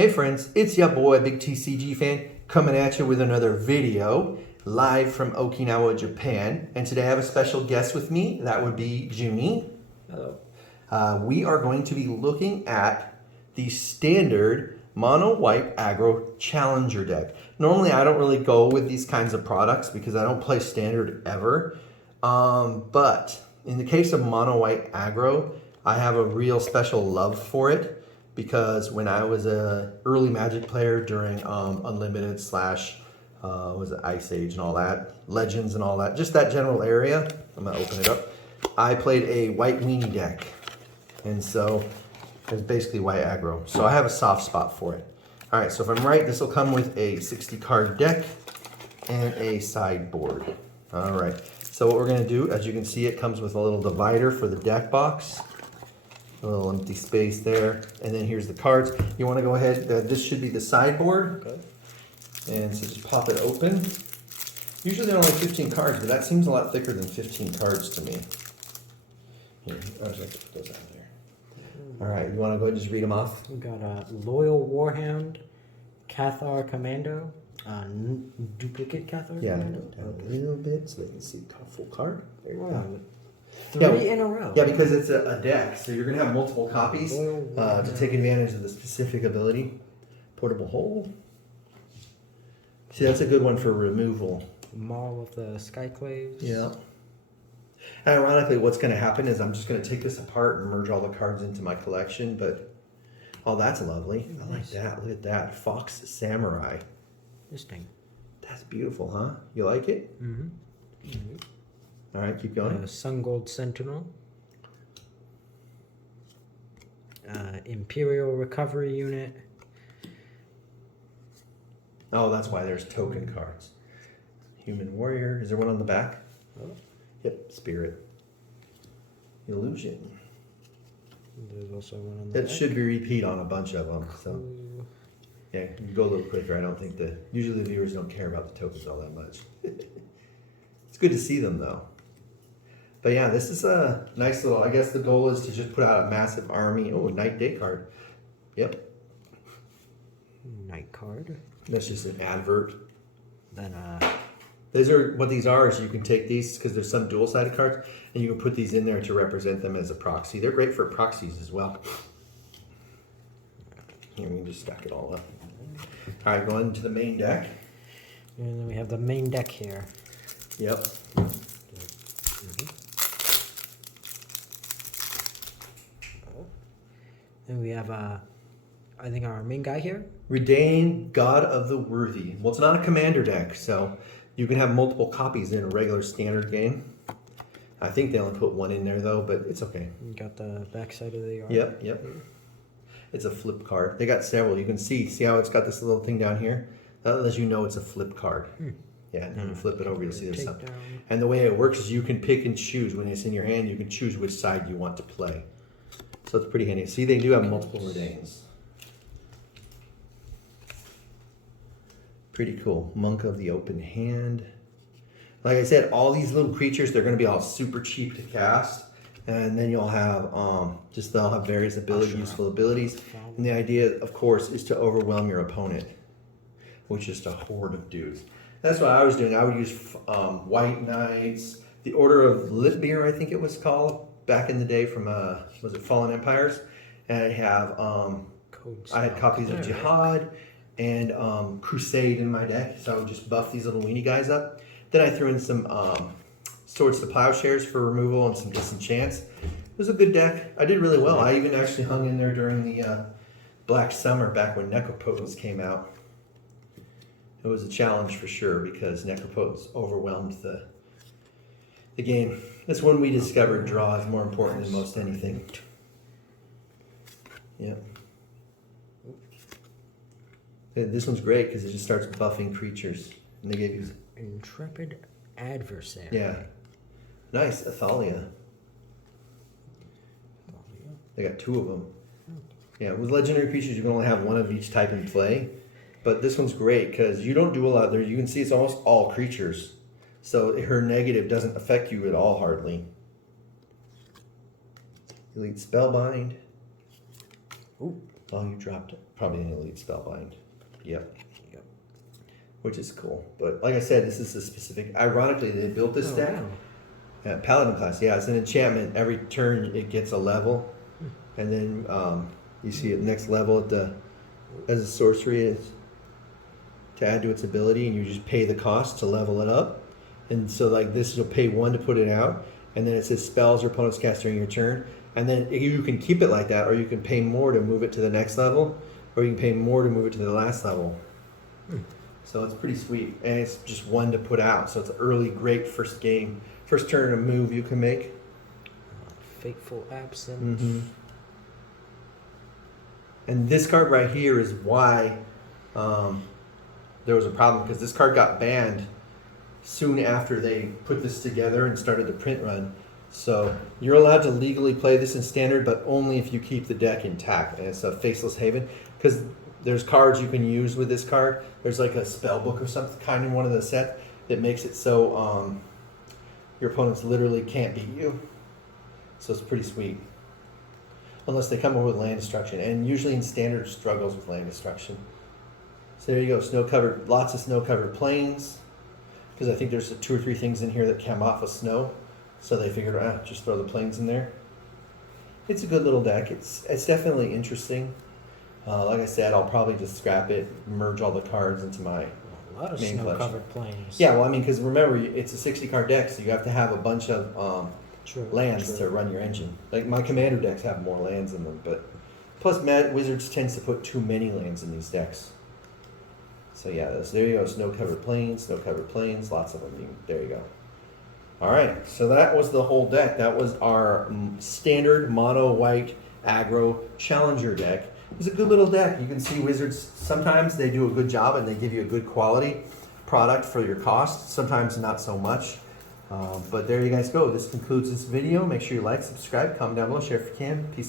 Hey friends, it's your boy BigTCGFan coming at you with another video live from Okinawa, Japan. And today I have a special guest with me. That would be Junie. Hello. We are going to be looking at the standard mono white aggro challenger deck. Normally I don't really go with these kinds of products because I don't play standard ever. But in the case of mono white aggro, I have a real special love for it. Because when I was a early Magic player during Unlimited / was it Ice Age and all that, Legends and all that, just that general area, I'm gonna open it up. I played a white weenie deck, and so it's basically white aggro. So I have a soft spot for it. All right, so if I'm right, this will come with a 60 card deck and a sideboard. All right, so what we're gonna do, as you can see, it comes with a little divider for the deck box. A little empty space there, and then here's the cards. You want to go ahead, this should be the sideboard. Okay. And so just pop it open. Usually they're only 15 cards, but that seems a lot thicker than 15 cards to me. Here, I was going to put those out there. All right, you want to go ahead and just read them off? We got a Loyal Warhound, Cathar Commando, Duplicate Cathar Yeah, Commando. down a little bit so they can see full card. There you go. Wow. Three in a row. Yeah, because it's a deck, so you're going to have multiple copies to take advantage of the specific ability. Portable hole. See, that's a good one for removal. Maul of the Skyclaves. Yeah. Ironically, what's going to happen is I'm just going to take this apart and merge all the cards into my collection, but oh, that's lovely. I like that. Look at that. Fox Samurai. Interesting. That's beautiful, huh? You like it? Mm-hmm. All right, keep going. Sun Gold Sentinel. Imperial Recovery Unit. Oh, that's why there's token cards. Human Warrior. Is there one on the back? Oh. Yep, Spirit. Illusion. There's also one on the That back. should be repeat on a bunch of them. So Ooh. yeah, you can go a little quicker. I don't think usually the viewers don't care about the tokens all that much. It's good to see them though. But yeah, this is a nice little, I guess the goal is to just put out a massive army. Oh, Night Day card. Yep. Night card. That's just an advert. Then These are, what these are is you can take these, because there's some dual-sided cards, and you can put these in there to represent them as a proxy. They're great for proxies as well. Here, we can just stack it all up. All right, going into the main deck. and then we have the main deck here. Yep. Then we have I think our main guy here. Redain, God of the Worthy. Well, it's not a commander deck, so you can have multiple copies in a regular standard game. I think they only put one in there, though, but it's okay. You got the back side of the art. Yep. It's a flip card. They got several. You can see how it's got this little thing down here? That lets you know it's a flip card. Yeah, and you flip it over, you'll see there's something. And the way it works is you can pick and choose. When it's in your hand, you can choose which side you want to play. So it's pretty handy. See, they do have multiple Redains. Pretty cool. Monk of the Open Hand. Like I said, all these little creatures, they're going to be all super cheap to cast. And then you'll have, they'll have various useful abilities. And the idea, of course, is to overwhelm your opponent, which is a horde of dudes. That's what I was doing. I would use White Knights, the Order of Litbeer, I think it was called, back in the day from, was it Fallen Empires? And I have, I had copies of Jihad and Crusade in my deck, so I would just buff these little weenie guys up. Then I threw in some Swords to Plowshares for removal and some disenchants. It was a good deck. I did really well. I even actually hung in there during the Black Summer back when Necropotence came out. It was a challenge for sure because Necropotence overwhelmed the game. That's when we discovered draw is more important than most anything. Yep. This one's great because it just starts buffing creatures. And they gave you... Intrepid Adversary. Yeah. Nice. Athalia. They got two of them. Yeah, with legendary creatures, you can only have one of each type in play. But this one's great because you don't do a lot there. You can see it's almost all creatures. So her negative doesn't affect you at all, hardly. Elite Spellbind. Ooh. Oh, you dropped it. Probably an elite spellbind. Yep. Yep. Which is cool. But like I said, this is a specific. Ironically, they built this deck. Wow. Paladin class, yeah, it's an enchantment. Every turn it gets a level, and then you see it next level at the as a sorcery is to add to its ability, and you just pay the cost to level it up. And so like this, you'll pay 1 to put it out, and then it says spells your opponents cast during your turn, and then you can keep it like that, or you can pay more to move it to the next level, or you can pay more to move it to the last level. So it's pretty sweet, and it's just 1 to put out. So it's early, great first game. First turn a move you can make. Fateful Absence. And this card right here is why there was a problem, because this card got banned soon after they put this together and started the print run. So you're allowed to legally play this in standard, but only if you keep the deck intact. And it's a Faceless Haven, because there's cards you can use with this card. There's like a spell book of some kind in one of the sets that makes it so your opponents literally can't beat you. So it's pretty sweet. Unless they come over with land destruction. And usually in standard struggles with land destruction. So there you go. Snow covered, lots of snow covered plains. Because I think there's 2 or 3 things in here that come off of snow. So they figured, just throw the plains in there. It's a good little deck. It's definitely interesting. Like I said, I'll probably just scrap it, merge all the cards into my A lot of main collection. snow-covered plains. Yeah, well, I mean, because remember, it's a 60 card deck, so you have to have a bunch of lands to run your engine. Like my commander decks have more lands in them, but plus Wizards tends to put too many lands in these decks. So yeah, there you go. Snow covered plains, lots of them. There you go. All right, so that was the whole deck. That was our standard mono white aggro challenger deck. It's a good little deck. You can see Wizards, sometimes they do a good job and they give you a good quality product for your cost. Sometimes not so much. But there you guys go. This concludes this video. Make sure you like, subscribe, comment down below, share if you can. Peace out.